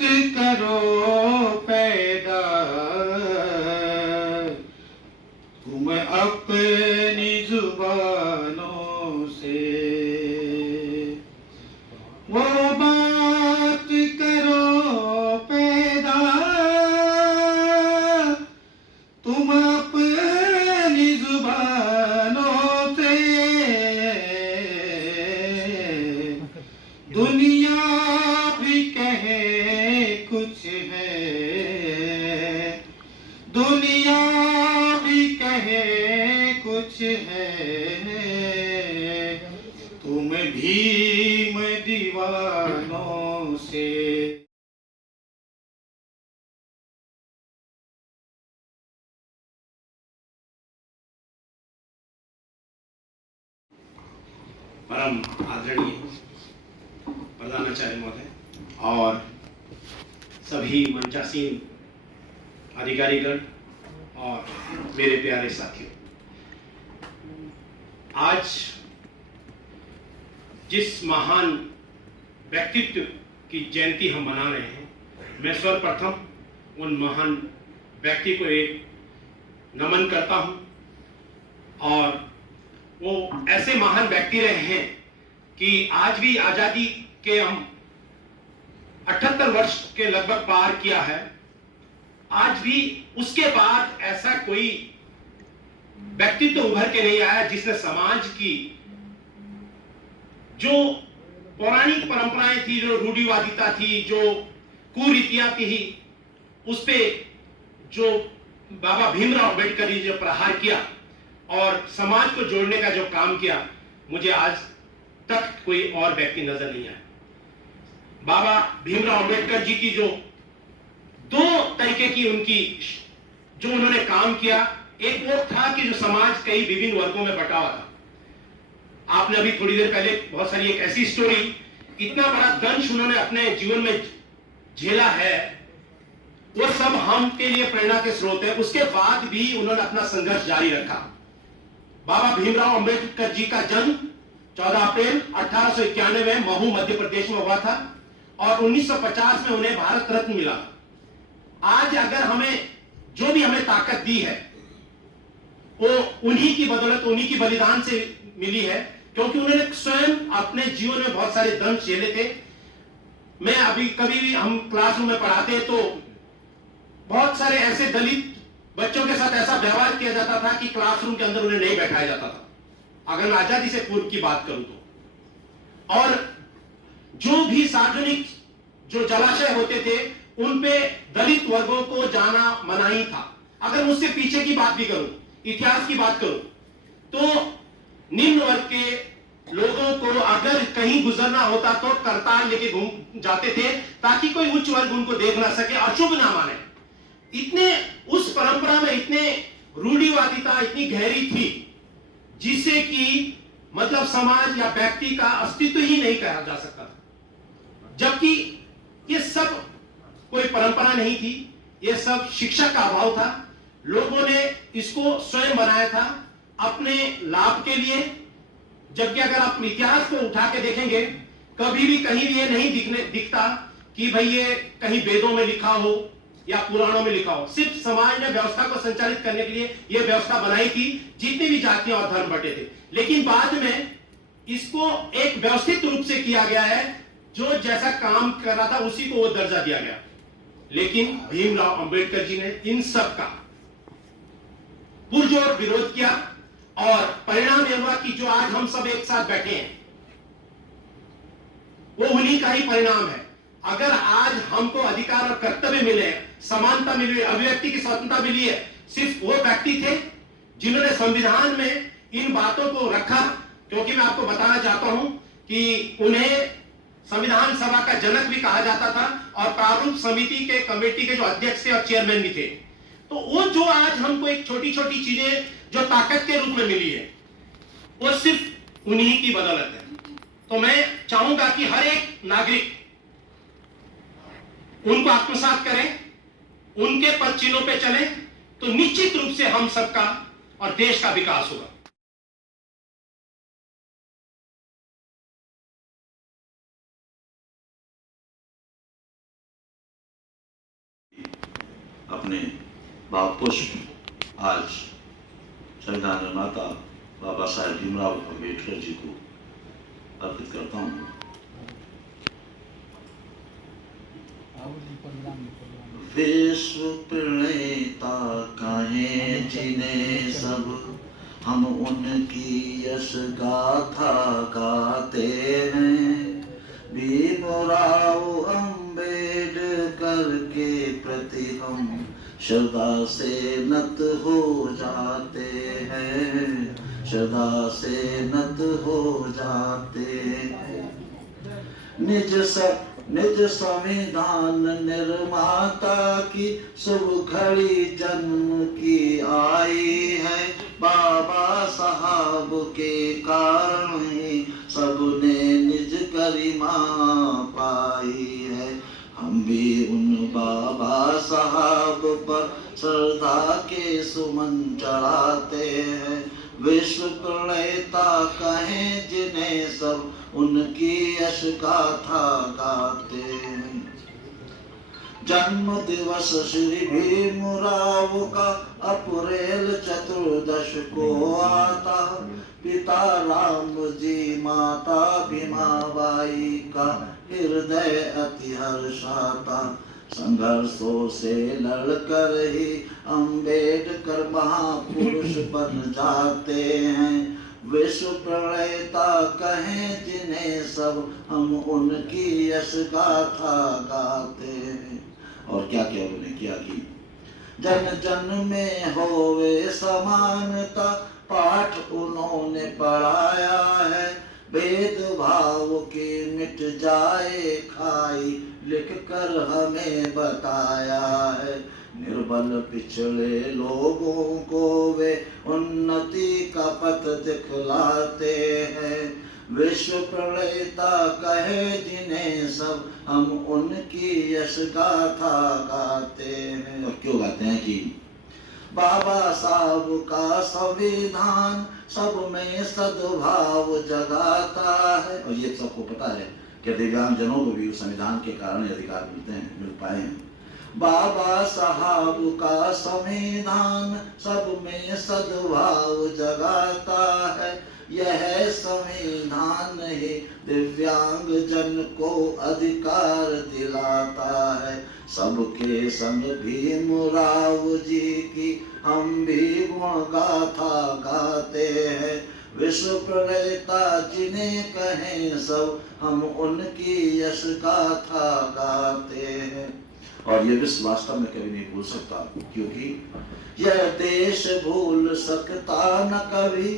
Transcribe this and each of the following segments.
करो पैदा तुम अपनी जुबानों से, वो बात करो पैदा तुम अपनी जुबानों से। दुनिया भी कहे कुछ है, दुनिया भी कहे कुछ है, तुम भीम दीवानों से। परम आदरणीय प्रधानाचार्य महोदय और सभी मंचासीन अधिकारीगण और मेरे प्यारे साथियों, आज जिस महान व्यक्तित्व की जयंती हम मना रहे हैं, मैं सर्वप्रथम उन महान व्यक्ति को एक नमन करता हूं। और वो ऐसे महान व्यक्ति रहे हैं कि आज भी आजादी के हम 78 वर्ष के लगभग पार किया है, आज भी उसके बाद ऐसा कोई व्यक्तित्व उभर के नहीं आया जिसने समाज की जो पौराणिक परंपराएं थी, जो रूढ़िवादिता थी, जो कुरीतियां थी, उस पे जो बाबा भीमराव अंबेडकर जी जो प्रहार किया और समाज को जोड़ने का जो काम किया, मुझे आज तक कोई और व्यक्ति नजर नहीं आया। बाबा भीमराव अंबेडकर जी की जो दो तरीके की उनकी जो उन्होंने काम किया, एक वो था कि जो समाज कई विभिन्न वर्गों में बटा हुआ था। आपने अभी थोड़ी देर पहले बहुत सारी एक ऐसी स्टोरी, इतना बड़ा दंश उन्होंने अपने जीवन में झेला है, वो सब हम के लिए प्रेरणा के स्रोत है। उसके बाद भी उन्होंने अपना संघर्ष जारी रखा। बाबा भीमराव अंबेडकर जी का जन्म 14 अप्रैल 1891 में महू मध्य प्रदेश में हुआ था और 1950 में उन्हें भारत रत्न मिला। आज अगर हमें जो भी हमें ताकत दी है वो उन्हीं की बदौलत, उन्हीं की बलिदान से मिली है, क्योंकि उन्होंने स्वयं अपने जीवन में बहुत सारे दंश झेले थे। मैं अभी कभी भी हम क्लासरूम में पढ़ाते तो बहुत सारे ऐसे दलित बच्चों के साथ ऐसा व्यवहार किया जाता था कि क्लासरूम के अंदर उन्हें नहीं बैठाया जाता था, अगर मैं आजादी से पूर्व की बात करूं तो। और जो भी सार्वजनिक जो जलाशय होते थे उन पे दलित वर्गों को जाना मनाही था। अगर मुझसे पीछे की बात भी करूं, इतिहास की बात करूं, तो निम्न वर्ग के लोगों को अगर कहीं गुजरना होता तो करताल लेके घूम जाते थे ताकि कोई उच्च वर्ग उनको देख ना सके, अशुभ ना माने। इतने उस परंपरा में इतने रूढ़िवादिता इतनी गहरी थी जिससे कि मतलब समाज या व्यक्ति का अस्तित्व ही नहीं कहा जा सकता था। जबकि ये सब कोई परंपरा नहीं थी, ये सब शिक्षा का अभाव था। लोगों ने इसको स्वयं बनाया था अपने लाभ के लिए। जबकि अगर आप इतिहास को उठा के देखेंगे, कभी भी कहीं भी ये नहीं दिखता कि भाई ये कहीं वेदों में लिखा हो या पुराणों में लिखा हो। सिर्फ समाज ने व्यवस्था को संचालित करने के लिए यह व्यवस्था बनाई थी, जितने भी जातियां और धर्म बटे थे। लेकिन बाद में इसको एक व्यवस्थित रूप से किया गया है, जो जैसा काम कर रहा था उसी को वो दर्जा दिया गया। लेकिन भीमराव अंबेडकर जी ने इन सब का पुरजोर विरोध किया और परिणाम यह हुआ कि जो आज हम सब एक साथ बैठे हैं वो उन्हीं का ही परिणाम है। अगर आज हमको अधिकार और कर्तव्य मिले, समानता मिली, अभिव्यक्ति की स्वतंत्रता मिली है, सिर्फ वो व्यक्ति थे जिन्होंने संविधान में इन बातों को रखा। क्योंकि मैं आपको बताना चाहता हूं कि उन्हें संविधान सभा का जनक भी कहा जाता था और प्रारूप समिति के कमेटी के जो अध्यक्ष थे और चेयरमैन भी थे। तो वो जो आज हमको एक छोटी छोटी चीजें जो ताकत के रूप में मिली है, वो सिर्फ उन्हीं की बदौलत है। तो मैं चाहूंगा कि हर एक नागरिक उनको आत्मसात करें, उनके पद चिन्हों पे चले, तो निश्चित रूप से हम सबका और देश का विकास होगा। अपने भावपुष्प आज संविधान निर्माता बाबा साहेब भीमराव अम्बेडकर जी को अर्पित करता हूँ। विश्व प्रणेता कहें जिन्हें सब, हम उनकी यश गाथा गाते हैं। भीमराव अम्बेडकर के प्रति हम श्रद्धा से नत हो जाते हैं, श्रद्धा से नत हो जाते हैं। निज संविधान निर्माता की शुभ घड़ी जन्म की आई है। बाबा साहब के कारण ही सबने निज गरिमा पाई है। हम भी उन बाबा साहब पर श्रद्धा के सुमन चढ़ाते हैं। विश्व प्रणेता कहें जिन्हें सब, उनकी यश गाथा गाते हैं। जन्म दिवस श्री भीमराव का अप्रैल चतुर्दश को आता। पिता राम जी माता भीमाबाई का हृदय अति हर्षाता। संघर्षों से लड़कर ही अम्बेडकर महापुरुष बन जाते हैं। विश्व प्रणेता कहें जिन्हें सब, हम उनकी यश गाथा गाते हैं। और क्या क्या उन्होंने किया कि जन जन में होवे समानता, पाठ उन्होंने पढ़ाया है। भेदभाव की मिट जाए खाई, लिख कर हमें बताया है। निर्बल पिछड़े लोगों को वे उन्नति का पथ दिखलाते हैं। विश्व प्रणेता कहे जिन्हें सब, हम उनकी यश गाथा गाते हैं। और क्यों गाते हैं कि बाबा साहब का संविधान सब में सद्भाव जगाता है। और ये सबको पता है कि दिव्यांग जनों को भी उस संविधान के कारण अधिकार मिल पाए हैं। बाबा साहब का संविधान सब में सद्भाव जगाता है। यह संविधान ही दिव्यांग जन को अधिकार दिलाता है। सबके संग भीमराव जी की हम भी गुण गाथा गाते हैं। विश्व प्रणेता जिन्हें कहें सब, हम उनकी यश गाथा गाते हैं। और ये विश्व वास्तव में कभी नहीं भूल सकता, क्योंकि यह देश भूल सकता न कभी,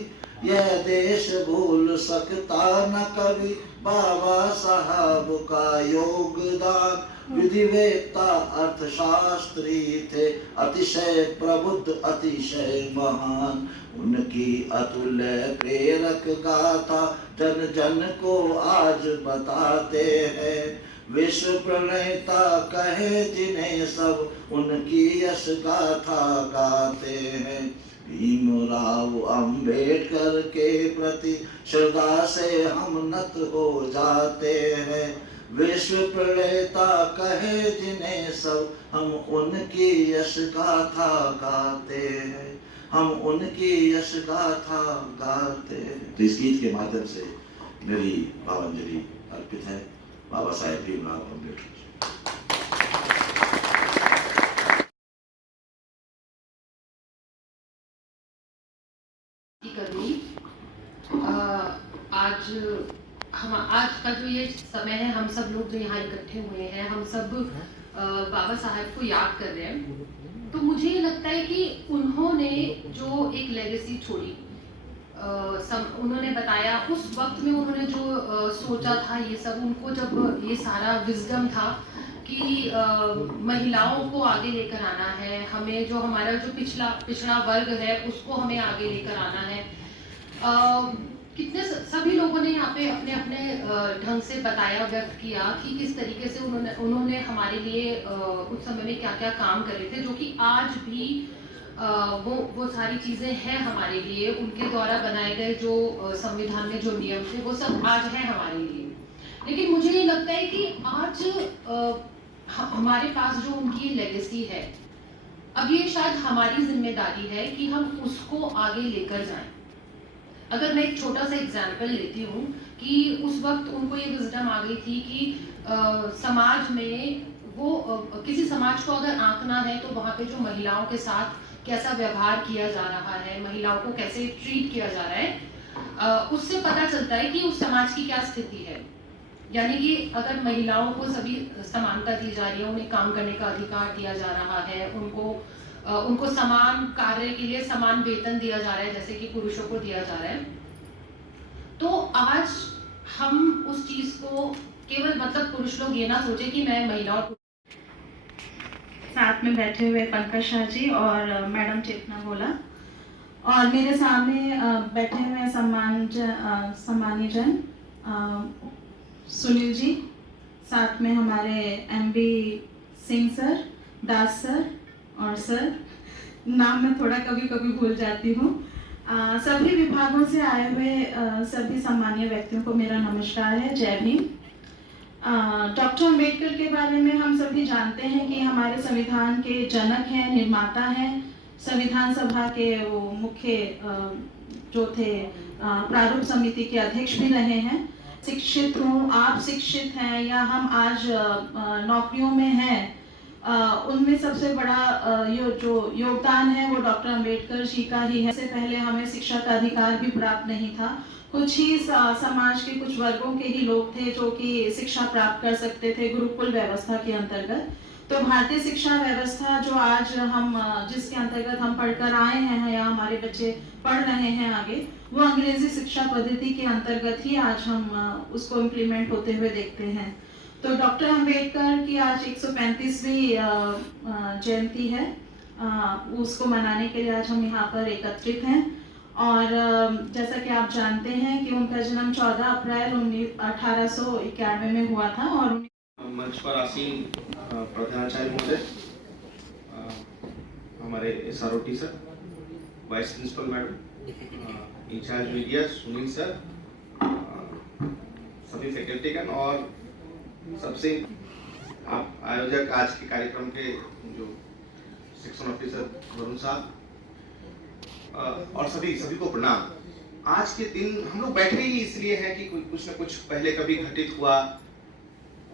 यह देश भूल सकता न कभी बाबा साहब का योगदान। विधिवेत्ता अर्थशास्त्री थे, अतिशय प्रबुद्ध अतिशय महान। उनकी अतुल्य प्रेरक गाथा जन जन को आज बताते हैं। विश्व प्रणेता कहे जिन्हें सब, उनकी यश गाथा गाते हैं। भीमराव अम्बेडकर के प्रति श्रद्धा से हम नत हो जाते हैं। विश्व प्रणेता कहे जिन्हें सब, हम उनकी यश गाथा गाते हैं, हम उनकी यश गाथा गाते हैं। तो इस गीत के माध्यम से मेरी भावांजलि अर्पित है बाबा साहेब भीमराव अम्बेडकर। आज का जो ये समय है, हम सब लोग जो यहाँ इकट्ठे हुए हैं, हम सब बाबा साहब को याद कर रहे हैं। तो मुझे ये लगता है कि उन्होंने जो एक लेगेसी छोड़ी, उन्होंने बताया उस वक्त में उन्होंने जो सोचा था, ये सब उनको जब ये सारा विजडम था कि महिलाओं को आगे लेकर आना है, हमें जो हमारा जो पिछड़ा वर्ग है उसको हमें आगे लेकर आना है। कितने सभी लोगों ने यहाँ पे अपने अपने ढंग से बताया, व्यक्त किया कि किस तरीके से उन्होंने हमारे लिए उस समय में क्या क्या काम करे थे, जो कि आज भी वो सारी चीजें हैं हमारे लिए। उनके द्वारा बनाए गए जो संविधान में जो नियम थे वो सब आज है हमारे लिए। लेकिन मुझे ये लगता है कि आज हमारे पास जो उनकी लेगेसी है, अब ये शायद हमारी जिम्मेदारी है कि हम उसको आगे लेकर जाएं। अगर मैं एक छोटा सा एग्जाम्पल लेती हूँ कि उस वक्त उनको ये विजडम आ गई थी कि समाज में वो किसी समाज को अगर आंकना है तो वहाँ पे जो महिलाओं के साथ कैसा व्यवहार किया जा रहा है, महिलाओं को कैसे ट्रीट किया जा रहा है, उससे पता चलता है कि उस समाज की क्या स्थिति है। यानी कि अगर महिलाओं को सभी समानता दी जा रही है, उन्हें काम करने का अधिकार दिया जा रहा है, उनको समान कार्य के लिए समान वेतन दिया जा रहा है जैसे कि पुरुषों को दिया जा रहा है, तो आज हम उस चीज को केवल मतलब पुरुष लोग ये ना सोचे कि मैं महिलाओं को। साथ में बैठे हुए पंकज शाह जी और मैडम चेतना गोला और मेरे सामने बैठे हुए सम्मानीय जन सुनील जी, साथ में हमारे एमबी सिंह सर, दास सर और सर, नाम मैं थोड़ा कभी कभी भूल जाती हूँ। सभी विभागों से आए हुए सभी सम्मानीय व्यक्तियों को मेरा नमस्कार है, जय भीम। डॉक्टर अम्बेडकर के बारे में हम सभी जानते हैं कि हमारे संविधान के जनक हैं, निर्माता हैं, संविधान सभा के वो मुख्य जो थे प्रारूप समिति के अध्यक्ष भी रहे हैं। शिक्षित हूँ, आप शिक्षित हैं या हम आज नौकरियों में हैं, उनमें सबसे बड़ा जो योगदान है वो डॉक्टर अम्बेडकर जी का ही है। इससे पहले हमें शिक्षा का अधिकार भी प्राप्त नहीं था। कुछ ही समाज के कुछ वर्गों के ही लोग थे जो कि शिक्षा प्राप्त कर सकते थे गुरुकुल व्यवस्था के अंतर्गत। तो भारतीय शिक्षा व्यवस्था जो आज हम जिसके अंतर्गत हम पढ़कर आए हैं या हमारे बच्चे पढ़ रहे हैं आगे, वो अंग्रेजी शिक्षा पद्धति के अंतर्गत ही आज हम उसको इम्प्लीमेंट होते हुए देखते हैं। तो डॉक्टर अम्बेडकर की आज 135वीं जयंती है, उसको मनाने के लिए आज हम यहाँ पर एकत्रित हैं। और जैसा कि आप जानते हैं कि उनका जन्म 14 अप्रैल 1891 में हुआ था। और मंच पर आसीन प्रधानाचार्य महोदय, हमारे SROT sir, vice principal madam, in-charge media Sunil sir, सभी फैकल्टीगण और सबसे आप आयोजक आज के कार्यक्रम के जो सेक्शन ऑफिसर वरुण साहब और सभी को प्रणाम। आज के दिन हम लोग बैठे ही इसलिए हैं कि कुछ न कुछ पहले कभी घटित हुआ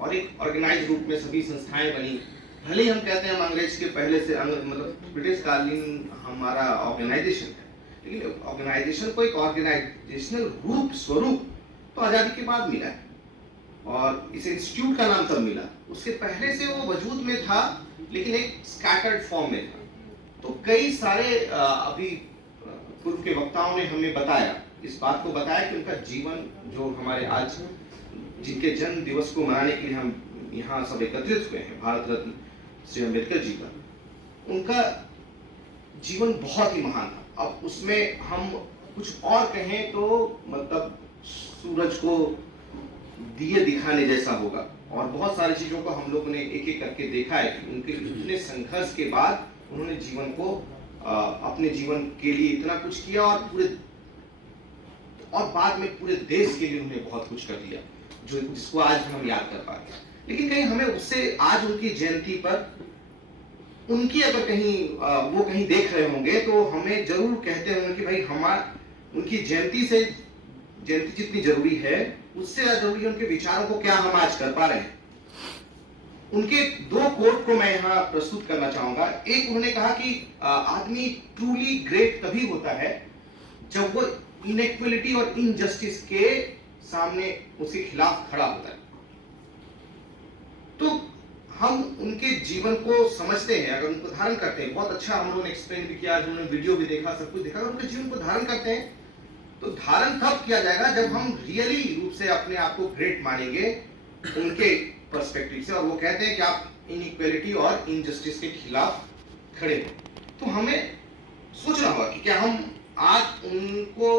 और एक ऑर्गेनाइज रूप में सभी संस्थाएं बनी। भले ही हम कहते हैं हम अंग्रेज के पहले से मतलब ब्रिटिश कालीन हमारा ऑर्गेनाइजेशन है, लेकिन ऑर्गेनाइजेशन को एक ऑर्गेनाइजेशनल रूप स्वरूप तो आज़ादी के बाद मिला है और इस इंस्टीट्यूट का नाम तब मिला। उसके पहले से वो वजूद में था लेकिन एक स्कैटर्ड फॉर्म में था। तो कई सारे अभी पूर्व के वक्ताओं ने हमें बताया, इस बात को बताया कि उनका जीवन जो हमारे आज जिनके जन्म दिवस को मनाने के लिए हम यहाँ सब एकत्रित हुए हैं, भारत रत्न श्री अम्बेडकर जी का, उनका जीवन बहुत ही महान था। अब उसमें हम कुछ और कहें तो मतलब सूरज को दिए दिखाने जैसा होगा और बहुत सारी चीजों को हम लोगों ने एक एक करके देखा है कि उनके इतने संघर्ष के बाद उन्होंने जीवन को अपने जीवन के लिए इतना कुछ किया और बाद में पूरे देश के लिए उन्होंने बहुत कुछ कर दिया जो जिसको आज हम याद कर पाते हैं। लेकिन कहीं हमें उससे आज उनकी जयंती पर उनकी अगर कहीं वो कहीं देख रहे होंगे तो हमें जरूर कहते होंगे कि भाई उनकी जयंती जितनी जरूरी है उससे ज्यादा जरूरी है उनके विचारों को क्या हम आज कर पा रहे हैं। उनके दो कोट को मैं यहाँ प्रस्तुत करना चाहूंगा। एक, उन्होंने कहा कि आदमी ट्रूली ग्रेट तभी होता है जब वो इनइक्वालिटी और इनजस्टिस के सामने उसके खिलाफ खड़ा होता है। तो हम उनके जीवन को समझते हैं, अगर उनको धारण करते हैं, बहुत अच्छा हम लोगों ने एक्सप्लेन भी किया, उन्होंने वीडियो भी देखा, सब कुछ देखा, अगर उनके जीवन को धारण करते हैं तो धारण तब किया जाएगा जब हम रियली रूप से अपने आप को ग्रेट मानेंगे उनके पर्सपेक्टिव से। और वो कहते हैं कि आप इनइक्वालिटी और इनजस्टिस के खिलाफ खड़े हो। तो हमें सोचना होगा कि क्या हम आज उनको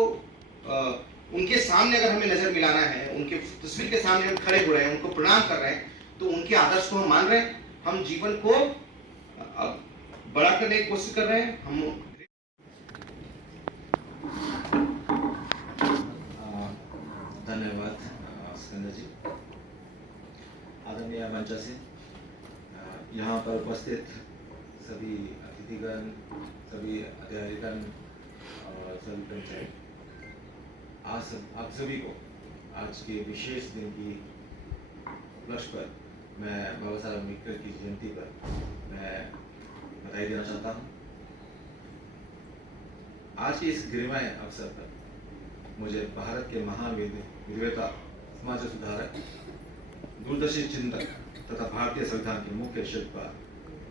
उनके सामने अगर हमें नजर मिलाना है, उनके तस्वीर के सामने हम खड़े हो रहे हैं, उनको प्रणाम कर रहे हैं, तो उनके आदर्श को हम मान रहे हैं, हम जीवन को बड़ा करने की कोशिश कर रहे हैं। हम धन्यवाद स्कंद जी। आदरणीय मंचासीन, यहाँ पर उपस्थित सभी अतिथिगण, सभी अधिकारीगण और सभी कर्मचारी, आप सभी को आज के विशेष दिन की उपलक्ष्य पर मैं बाबा साहब अम्बेडकर की जयंती पर मैं बधाई देना चाहता हूँ। आज के इस गरिमामय अवसर पर मुझे भारत के महान विद्वेता, समाज सुधारक, दूरदर्शी चिंतक तथा भारतीय संविधान के मुख्य शिल्पकार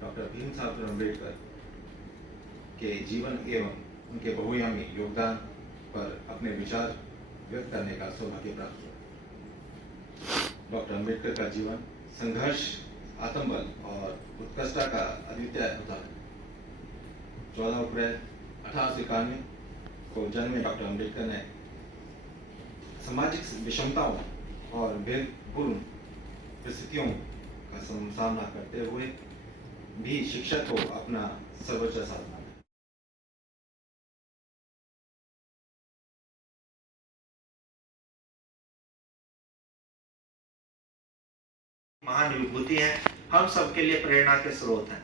डॉक्टर भीमराव अम्बेडकर के जीवन एवं उनके बहुआयामी योगदान पर अपने विचार व्यक्त करने का सौभाग्य प्राप्त हुआ। डॉक्टर अम्बेडकर का जीवन संघर्ष, आत्मबल और उत्कृष्टता का अद्वितीय उदाहरण। 14 अप्रैल 1891 को जन्मे डॉक्टर अम्बेडकर ने सामाजिक विषमताओं और भेदपूर्ण परिस्थितियों का सामना करते हुए भी शिक्षा को अपना सर्वोच्च साधन माना। महान विभूति हैं, हम सबके लिए प्रेरणा के स्रोत हैं।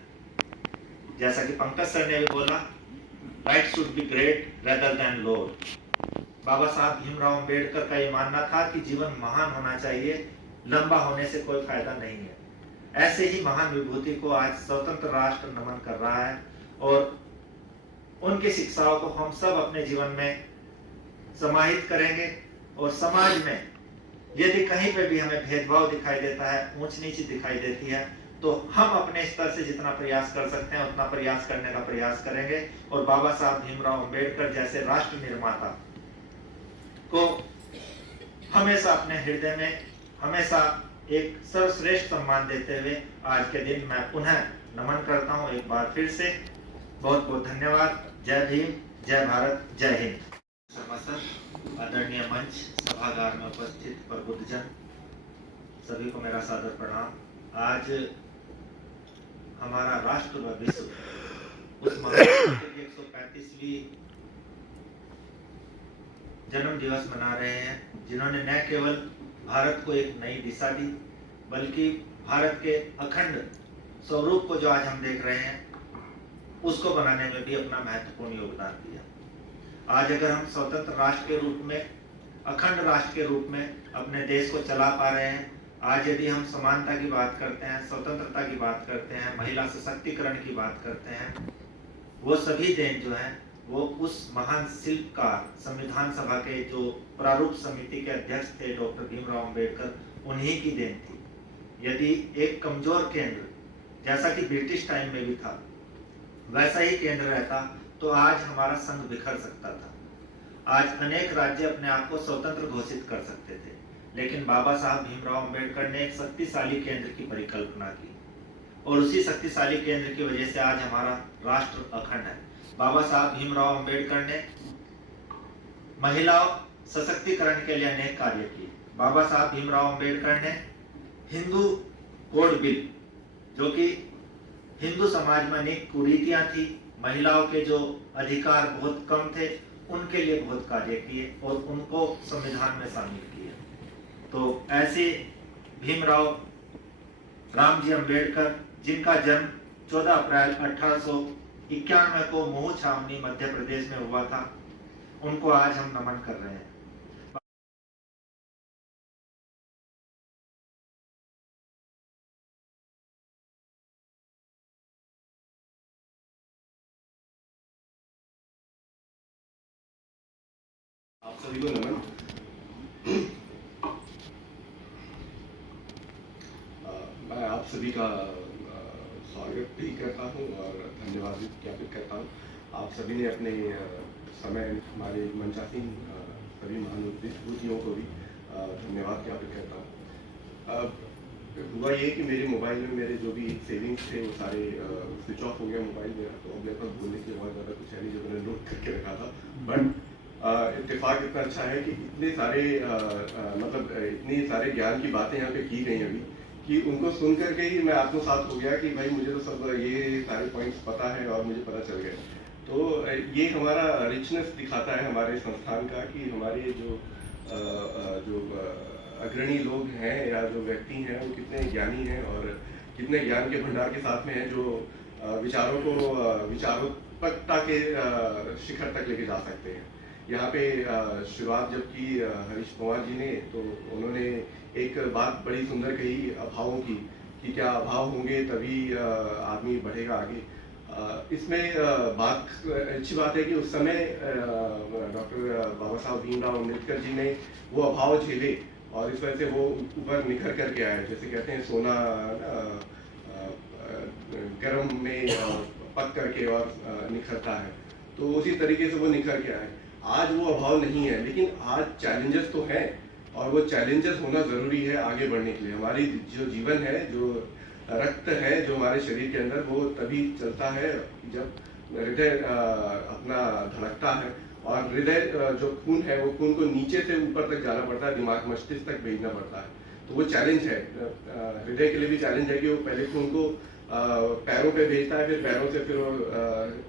जैसा कि पंकज सर ने भी बोला, right should be great rather than lord. Baba Saheb Bhimrao Ambedkar का ये मानना था कि जीवन महान होना चाहिए, लंबा होने से कोई फायदा नहीं है। ऐसे ही महान विभूति को आज स्वतंत्र राष्ट्र नमन कर रहा है और उनकी शिक्षाओं को हम सब अपने जीवन में समाहित करेंगे। और समाज में यदि कहीं पे भी हमें भेदभाव दिखाई देता है, ऊंच नीच दिखाई देती है, तो हम अपने स्तर से जितना प्रयास कर सकते हैं उतना प्रयास करने का प्रयास करेंगे। और बाबा साहब भीमराव अम्बेडकर जैसे राष्ट्र निर्माता को हमेशा अपने हृदय में हमेशा एक सर्वश्रेष्ठ सम्मान देते हुए आज के दिन मैं पुनः नमन करता हूं। एक बार फिर से बहुत बहुत धन्यवाद। जय भीम, जय भारत, जय हिंद। शर्मा सर, आदरणीय मंच, सभागार में उपस्थित प्रबुद्धजन, सभी को मेरा सादर प्रणाम। आज हमारा राष्ट्र व विश्व उस महान की 135वीं जन्म दिवस मना रहे हैं, जिन्होंने न केवल भारत को एक नई दिशा दी, बल्कि भारत के अखंड स्वरूप को जो आज हम देख रहे हैं उसको बनाने में भी अपना महत्वपूर्ण योगदान दिया। आज अगर हम स्वतंत्र राष्ट्र के रूप में, अखंड राष्ट्र के रूप में अपने देश को चला पा रहे हैं, आज यदि हम समानता की बात करते हैं, स्वतंत्रता की बात करते हैं, महिला सशक्तिकरण की बात करते हैं, वो सभी देन जो है वो उस महान शिल्पकार, संविधान सभा के जो प्रारूप समिति के अध्यक्ष थे डॉक्टर भीमराव अम्बेडकर, उन्हीं की देन थी। यदि एक कमजोर केंद्र जैसा कि ब्रिटिश टाइम में भी था वैसा ही केंद्र रहता तो आज हमारा संघ बिखर सकता था। आज अनेक राज्य अपने आप को स्वतंत्र घोषित कर सकते थे, लेकिन बाबा साहब भीमराव अम्बेडकर ने एक शक्तिशाली केंद्र की परिकल्पना की और उसी शक्तिशाली केंद्र की वजह से आज हमारा राष्ट्र अखंड है। बाबा साहब भीमराव अम्बेडकर ने महिला सशक्तिकरण के लिए अनेक कार्य किए। बाबा साहब भीमराव अम्बेडकर ने हिंदू कोड बिल, जो कि हिंदू समाज में अनेक कुरीतियां थी, महिलाओं के जो अधिकार बहुत कम थे, उनके लिए बहुत कार्य किए और उनको संविधान में शामिल किया। तो ऐसे भीमराव रामजी अम्बेडकर, जिनका जन्म 14 अप्रैल 1891 को महू छावनी मध्य प्रदेश में हुआ था, उनको आज हम नमन कर रहे हैं। आप सभी को नमन। मैं आप सभी का स्वागत भी करता हूं और धन्यवाद भी ज्ञापित करता हूं। आप सभी ने अपने समय, हमारे मंचासीन सभी महान विभूतियों को भी धन्यवाद ज्ञापित करता हूं। हुआ ये कि मेरे मोबाइल में मेरे जो भी सेविंग्स थे वो सारे स्विच ऑफ हो गया मोबाइल मेरा, तो अब मेरे पास बोलने के बहुत ज़्यादा कुछ है नहीं जो मैंने नोट करके रखा था। बट इत्तेफाक इतना अच्छा है कि इतने सारे इतनी सारे ज्ञान की बातें यहाँ पे की गई अभी कि उनको सुन करके ही मैं आत्मसात हो गया कि भाई मुझे तो सब ये सारे पॉइंट्स पता है और मुझे पता चल गए। तो ये हमारा रिचनेस दिखाता है हमारे संस्थान का कि हमारे जो अग्रणी लोग हैं या जो व्यक्ति हैं वो कितने ज्ञानी हैं और कितने ज्ञान के भंडार के साथ में हैं, जो विचारोत्पकता के शिखर तक लेके जा सकते हैं। यहाँ पे शुरुआत जब की हरीश पवार जी ने, तो उन्होंने एक बात बड़ी सुंदर कही अभावों की, कि क्या अभाव होंगे तभी आदमी बढ़ेगा आगे। इसमें अच्छी बात है कि उस समय डॉक्टर बाबा साहब भीमराव अम्बेडकर जी ने वो अभाव झेले और इस वजह से वो ऊपर निखर करके आए। जैसे कहते हैं सोना गर्म में पक करके और निखरता है, तो उसी तरीके से वो निखर के आए। आज वो अभाव नहीं है, लेकिन आज चैलेंजेस तो हैं और वो चैलेंजेस होना ज़रूरी है आगे बढ़ने के लिए। हमारी जो जीवन है, जो रक्त है जो हमारे शरीर के अंदर, वो तभी चलता है जब हृदय अपना धड़कता है, और हृदय जो खून है वो खून को नीचे से ऊपर तक जाना पड़ता है, दिमाग मस्तिष्क तक भेजना पड़ता है। तो वो चैलेंज है, हृदय के लिए भी चैलेंज है कि वो पहले खून को पैरों पे भेजता है, फिर पैरों से फिर वो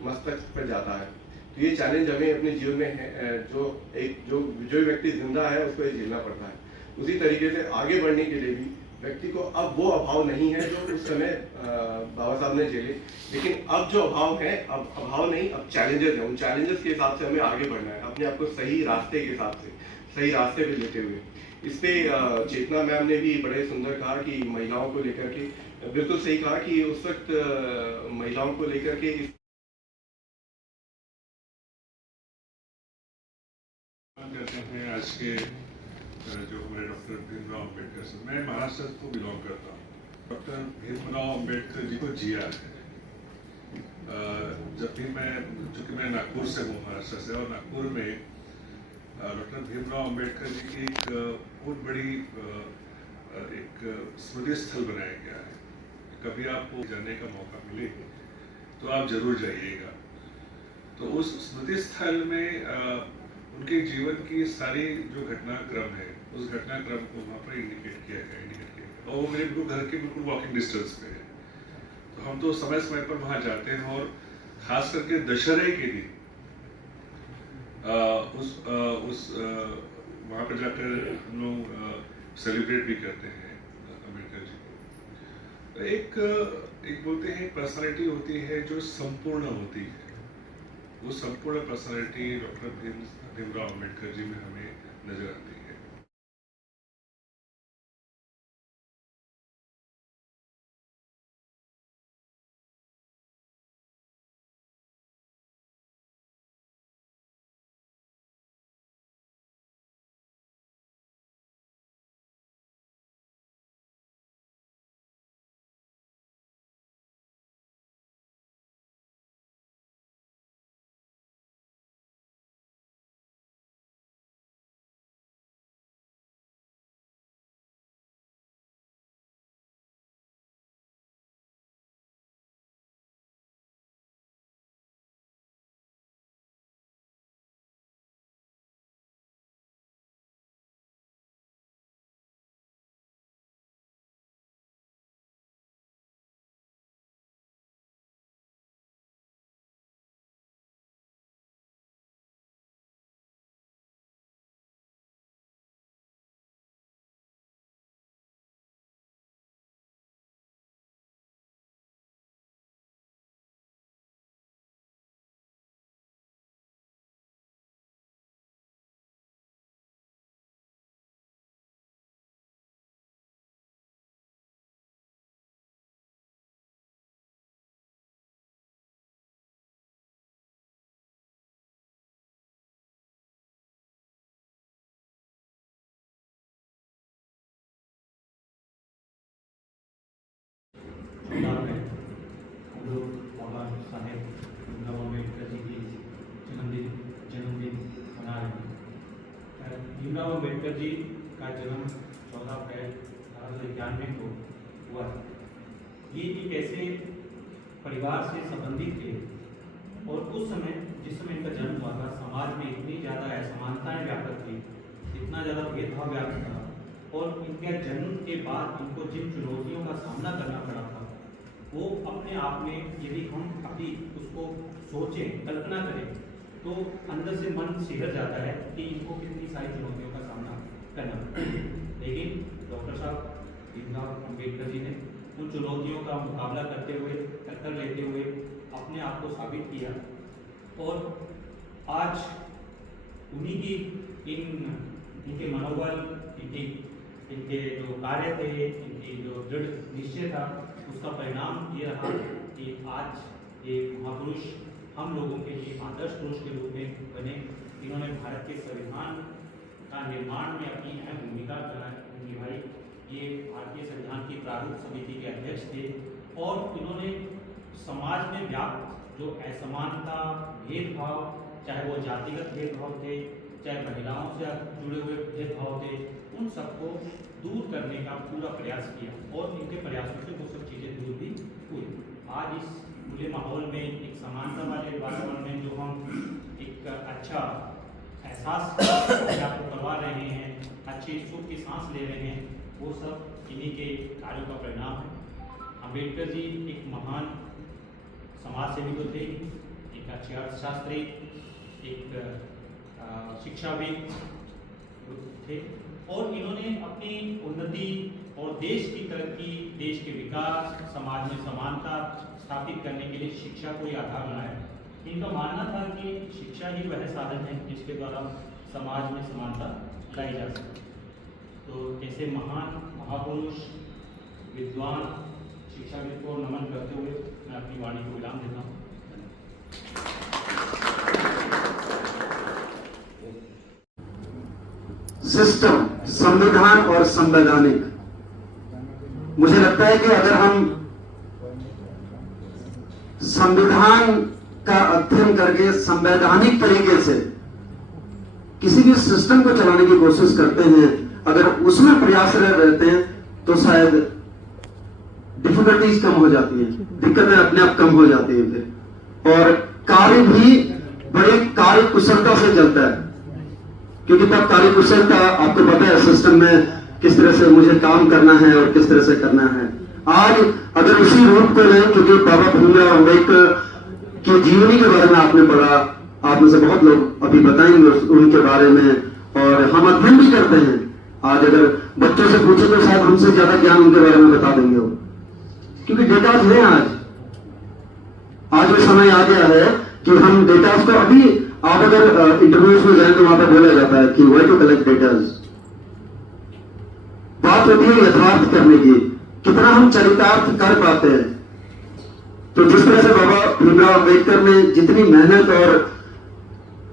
मस्तिष्क पर जाता है। तो ये चैलेंज हमें अपने जीवन में है, जो व्यक्ति जिंदा है उसको ये झेलना पड़ता है। उसी तरीके से आगे बढ़ने के लिए भी व्यक्ति को अब वो अभाव नहीं है जो उस समय बाबा साहब ने झेले, लेकिन अब जो अभाव है, अब अभाव नहीं, अब चैलेंजेस है। उन चैलेंजेस के हिसाब से हमें आगे बढ़ना है, अपने आप को सही रास्ते के हिसाब से, सही रास्ते पे लेते हुए। इस पे चेतना मैम ने भी बड़े सुंदर कहा कि महिलाओं को लेकर के, बिल्कुल सही कहा कि उस वक्त महिलाओं को लेकर के करते हैं आज के जो हमारे डॉक्टर भीमराव अम्बेडकर से। मैं महाराष्ट्र को बिलोंग करता हूँ। डॉक्टर भीमराव अम्बेडकर जी को जिया है। जब भी चूँकि मैं नागपुर से हूँ, महाराष्ट्र से, और नागपुर में डॉक्टर भीमराव अम्बेडकर जी की एक बहुत बड़ी एक स्मृति स्थल बनाया गया है। कभी आपको जाने का मौका मिले तो आप जरूर जाइएगा। तो उस स्मृति स्थल में उनके जीवन की सारी जो घटनाक्रम है, उस घटनाक्रम को वहाँ पर इंडिकेट किया गया, और वो मेरे घर के बिल्कुल वॉकिंग डिस्टेंस पे है। तो हम तो समय समय पर वहाँ जाते हैं, और खास करके दशहरे के दिन वहाँ पर जाकर हम लोग सेलिब्रेट भी करते हैं अम्बेडकर जी को। एक बोलते हैं पर्सनालिटी होती है जो संपूर्ण होती है, वो संपूर्ण पर्सनालिटी डॉक्टर भीमराव अम्बेडकर जी में हमें नजर आती है। बाबा साहेब भीमराव अम्बेडकर जी की जन्मदिन मना रहे हैं। भीमराव अम्बेडकर जी का जन्म 14 अप्रैल 1891 को हुआ था। ये एक ऐसे परिवार से संबंधित थे, और उस समय जिस समय इनका जन्म हुआ था, समाज में इतनी ज़्यादा असमानताएँ व्याप्त थी, इतना ज़्यादा भेदभाव व्याप्त था, और इनके जन्म के बाद इनको जिन चुनौतियों का सामना करना पड़ा था, वो अपने आप में यदि हम अभी उसको सोचें, कल्पना करें, तो अंदर से मन सिहर जाता है कि इनको कितनी सारी चुनौतियों का सामना करना पड़ा। लेकिन डॉक्टर साहब भीमराव अम्बेडकर जी ने उन चुनौतियों का मुकाबला करते हुए, टक्कर लेते हुए अपने आप को साबित किया और आज उन्हीं की इनके मनोबल, इनके जो कार्य थे, इनकी जो दृढ़ निश्चय था, उसका परिणाम ये रहा कि आज ये महापुरुष हम लोगों के लिए आदर्श पुरुष के रूप में बने। इन्होंने भारत के संविधान का निर्माण में अपनी अहम भूमिका निभाई। ये भारतीय संविधान की प्रारूप समिति के अध्यक्ष थे और इन्होंने समाज में व्याप्त जो असमानता, भेदभाव, चाहे वो जातिगत भेदभाव थे, चाहे महिलाओं से जुड़े हुए भेदभाव थे, उन सबको दूर करने का पूरा प्रयास किया और इनके प्रयासों से वो सब चीज़ें दूर भी हुई। आज इस खुले माहौल में, एक समानता वाले वातावरण में जो हम एक अच्छा एहसास आपको करवा रहे हैं, अच्छी सुख की सांस ले रहे हैं, वो सब इन्हीं के कार्यों का परिणाम है। अम्बेडकर जी एक महान समाज सेवी तो थे, एक अच्छे अर्थशास्त्री, एक शिक्षाविद थे और इन्होंने अपनी उन्नति और देश की तरक्की, देश के विकास, समाज में समानता स्थापित करने के लिए शिक्षा को ही आधार बनाया। इनका मानना था कि शिक्षा ही वह साधन है जिसके द्वारा समाज में समानता लाई जा सके। तो ऐसे महान महापुरुष, विद्वान, शिक्षाविद को नमन करते हुए मैं अपनी वाणी को विराम देता हूँ। सिस्टम, संविधान और संवैधानिक, मुझे लगता है कि अगर हम संविधान का अध्ययन करके संवैधानिक तरीके से किसी भी सिस्टम को चलाने की कोशिश करते हैं, अगर उसमें प्रयासरत रहते हैं तो शायद डिफिकल्टीज कम हो जाती हैं, दिक्कतें अपने आप कम हो जाती हैं फिर, और कार्य भी बड़े कार्य कुशलता से चलता है, क्योंकि तब कार्य कुशलता आपको पता है सिस्टम में किस तरह से मुझे काम करना है और किस तरह से करना है। आज अगर उसी रूप को लें, क्योंकि बाबा भीमराव अम्बेडकर की जीवनी के बारे में आपने पढ़ा, आप में से बहुत लोग अभी बताएंगे उनके बारे में, और हम अध्ययन भी करते हैं। आज अगर बच्चों से पूछे तो शायद हमसे ज्यादा ज्ञान उनके बारे में बता देंगे वो, क्योंकि डेटाज है। आज वो समय आ गया है कि हम डेटाज को, अभी आप अगर इंटरव्यूज में जाए तो वहां पर बोला जाता है कि वाई टू कलेक्ट डेटाज। बात होती है यथार्थ करने की, कितना हम चरितार्थ कर पाते हैं। तो जिस तरह से बाबा भीमराव अम्बेडकर ने जितनी मेहनत और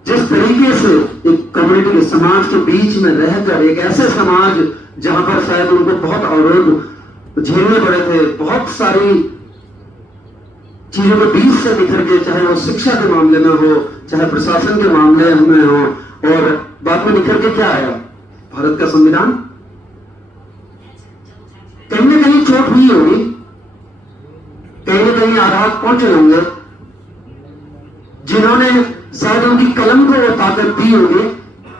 जिस तरीके से एक कम्युनिटी के समाज के बीच में रहकर, एक ऐसे समाज जहां पर शायद उनको बहुत अवरोध झेलने पड़े थे, बहुत सारी चीजों के बीच से निखर के, चाहे वो शिक्षा के मामले में हो, चाहे प्रशासन के मामले में हो, और बाद में निखर के क्या आया, भारत का संविधान। कहीं ना कहीं चोट हुई होगी, कहीं ना कहीं आघात पहुंचे होंगे, जिन्होंने शायद उनकी कलम को वो ताकत दी होगी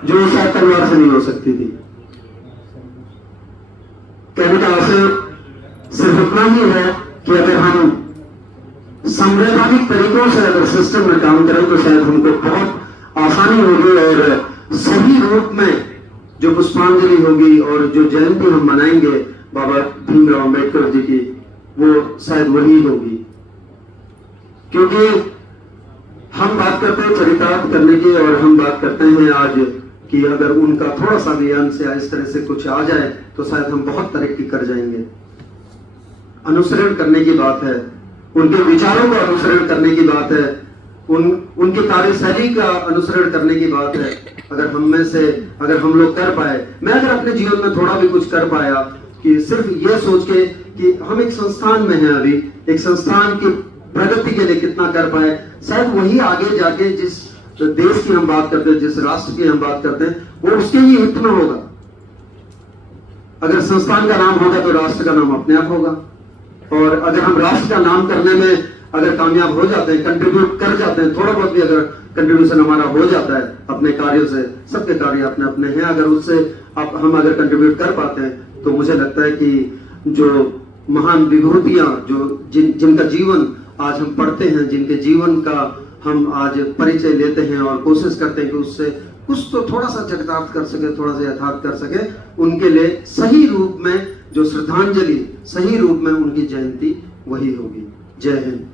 जो शायद तलवार से नहीं हो सकती थी। कहने का आशय सिर्फ इतना ही है कि अगर हम संवैधानिक तरीकों से अगर सिस्टम में काम करें तो शायद हमको बहुत आसानी होगी, और सही रूप में जो पुष्पांजलि होगी और जो जयंती हम मनाएंगे बाबा भीमराव अम्बेडकर जी की, वो शायद वही होगी। क्योंकि हम बात करते हैं चरितार्थ करने की, और हम बात करते हैं आज कि अगर उनका थोड़ा सा भी अंश या इस तरह से कुछ आ जाए तो शायद हम बहुत तरक्की कर जाएंगे। अनुसरण करने की बात है, उनके विचारों का अनुसरण करने की बात है, उनकी कार्यशैली का अनुसरण करने की बात है। अगर हम में से अगर हम लोग कर पाए, मैं अगर अपने जीवन में थोड़ा भी कुछ कर पाया कि सिर्फ ये सोच के कि हम एक संस्थान में हैं, अभी एक संस्थान की प्रगति के लिए कितना कर पाए, शायद वही आगे जाके जिस देश की हम बात करते हैं, जिस राष्ट्र की हम बात करते हैं, वो उसके ही हित में होगा। अगर संस्थान का नाम होगा तो राष्ट्र का नाम अपने आप होगा, और अगर हम राष्ट्र का नाम करने में अगर कामयाब हो जाते हैं, कंट्रीब्यूट कर जाते हैं, थोड़ा बहुत भी अगर कंट्रीब्यूशन हमारा हो जाता है अपने कार्यों से, सबके कार्य अपने अपने हैं, अगर उससे हम अगर कंट्रीब्यूट कर पाते हैं तो मुझे लगता है कि जो महान विभूतियां जो जिनका जीवन आज हम पढ़ते हैं, जिनके जीवन का हम आज परिचय लेते हैं और कोशिश करते हैं कि उससे कुछ तो थोड़ा सा चरितार्थ कर सके, थोड़ा सा यथार्थ कर सके, उनके लिए सही रूप में जो श्रद्धांजलि सही रूप में उनकी जयंती वही होगी। जय हिंद।